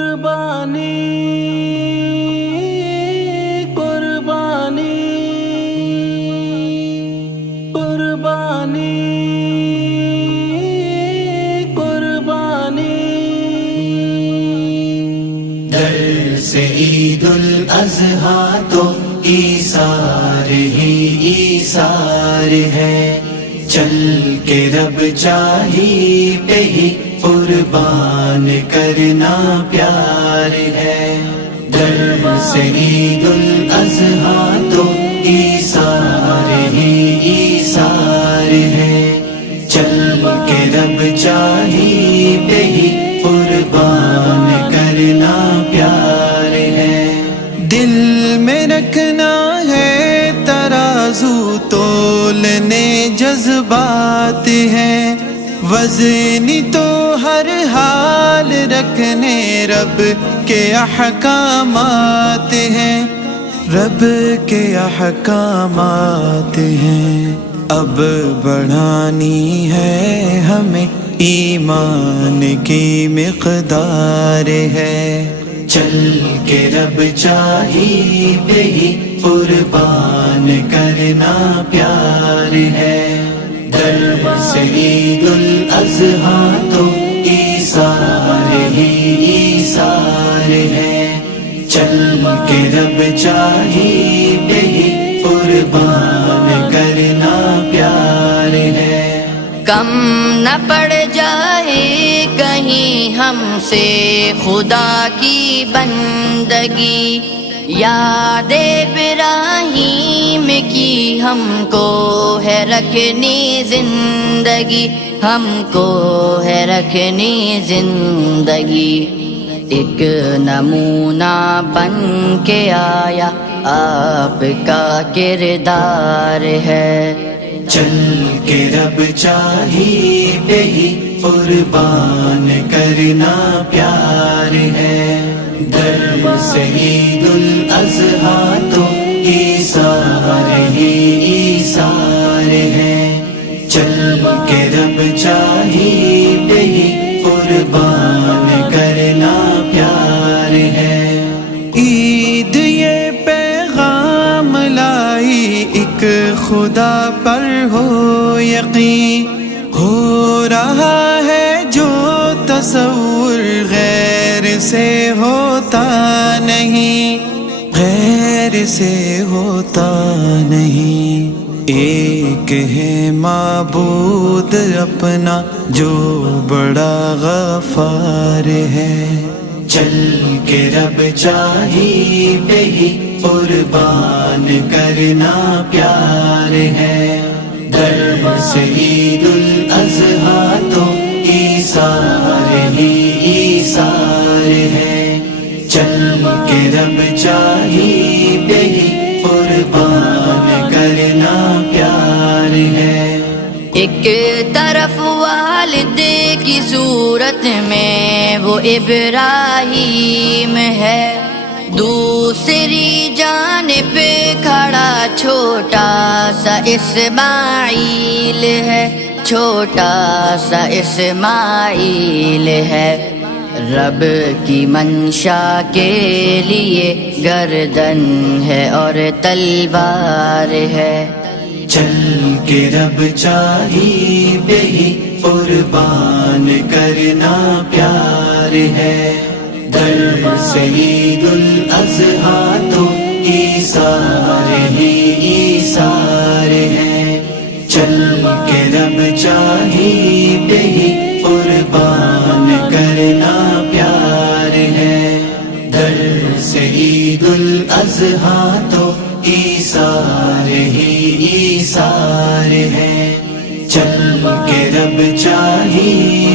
قربانی قربانی قربانی قربانی در سے عید الاضحیٰ تو ایثار ہی ایثار ہے، چل کے رب چاہی پہ ہی قربان کرنا پیار ہے۔ در سے عید الاضحیٰ تو ایثار ہی ایثار ہے، چل کے رب چاہی پہ ہی قربان کرنا پیار ہے۔ دل میں رکھنا ہے ترازو تولنے جذبات ہیں، وزنی تو ہر حال رکھنے رب کے احکامات ہیں، رب کے احکامات ہیں۔ اب بڑھانی ہے ہمیں ایمان کی مقدار ہے، چل کے رب چاہی پہ ہی قربان کرنا پیار ہے۔ در سے عید الاضحیٰ تو ایثار ہی ایثار ہے، چل کے رب چاہی پہ ہی قربان کرنا پیار ہے۔ کم نہ پڑ جائے کہیں ہم سے خدا کی بندگی، یاد ابراہیم کی ہم کو ہے رکھنی زندگی، ہم کو ہے رکھنی زندگی۔ ایک نمونہ بن کے آیا آپ کا کردار ہے، چل کے رب چاہی پہ ہی قربان کرنا پیار ہے۔ در سے عید الاضحیٰ تو ایثار ہی ایثار ہے، چل کے رب چاہی پہ ہی قربان کرنا پیار ہے۔ عید یہ پیغام لائی ایک خدا پر ہو یقین، ہو رہا ہے جو تصور غیر سے ہوتا نہیں، غیر سے ہوتا نہیں۔ ایک ہے معبود اپنا جو بڑا غفار ہے، چل کے رب چاہی پہ ہی قربان کرنا پیار ہے۔ در سے عید الاضحیٰ تو ایثار ہی ایثار ہے، چل کے رب چاہی پہ ہی قربان کرنا پیار ہے۔ ایک طرف والد کی صورت میں وہ ابراہیم ہے، دوسری جانب کھڑا چھوٹا سا اسماعیل ہے، چھوٹا سا اسماعیل ہے۔ رب کی منشا کے لیے گردن ہے اور تلوار ہے، چل کے رب چاہی پہ ہی قربان کرنا پیار ہے۔ در سے عید الاضحیٰ تو ایثار ہی ایثار ہے، چل کے رب چاہی پہ ہی قربان کرنا پیار ہے۔ در سے عید الاضحیٰ تو ایثار ہی ایثار ہے، چل کے رب چاہی